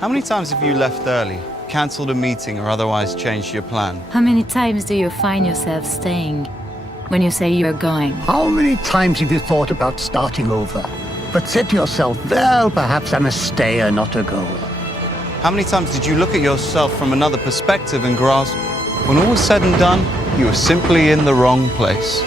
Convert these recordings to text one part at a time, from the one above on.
How many times have you left early, cancelled a meeting or otherwise changed your plan? How many times do you find yourself staying when you say you're going? How many times have you thought about starting over, but said to yourself, well, perhaps I'm a stayer, not a goer? How many times did you look at yourself from another perspective and grasp, when all was said and done, you were simply in the wrong place?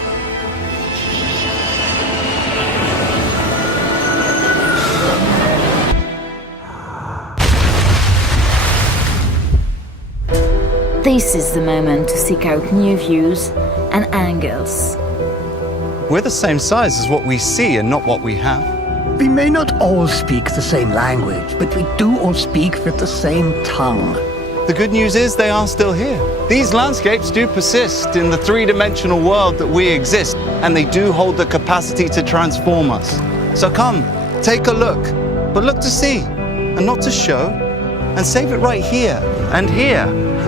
This is the moment to seek out new views and angles. We're the same size as what we see and not what we have. We may not all speak the same language, but we do all speak with the same tongue. The good news is they are still here. These landscapes do persist in the three-dimensional world that we exist, and they do hold the capacity to transform us. So come, take a look, but look to see, and not to show, and save it right here and here.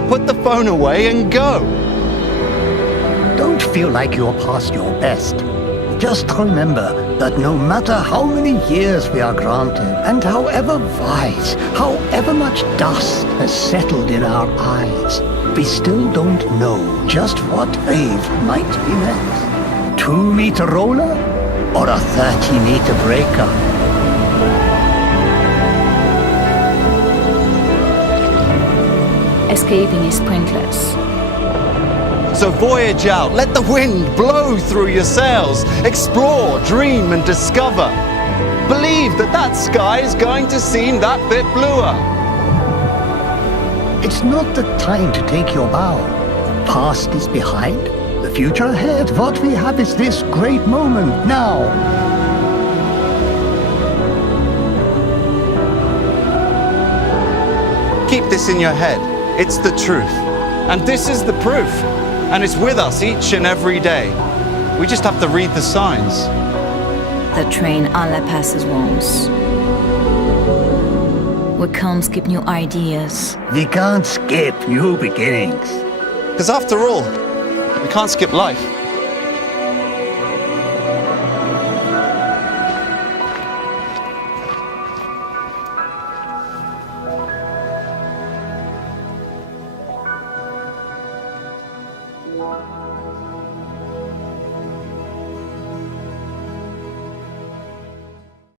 Put the phone away and go. Don't feel like you're past your best. Just remember that no matter how many years we are granted, and however wise, however much dust has settled in our eyes, we still don't know just what wave might be next. 2-meter roller or a 30-meter breaker? Escaping is pointless. So voyage out, let the wind blow through your sails, explore, dream and discover. Believe that that sky is going to seem that bit bluer. It's not the time to take your bow. Past is behind, the future ahead. What we have is this great moment now. Keep this in your head. It's the truth. And this is the proof. And it's with us each and every day. We just have to read the signs. The train only passes once. We can't skip new ideas. We can't skip new beginnings. Because after all, we can't skip life.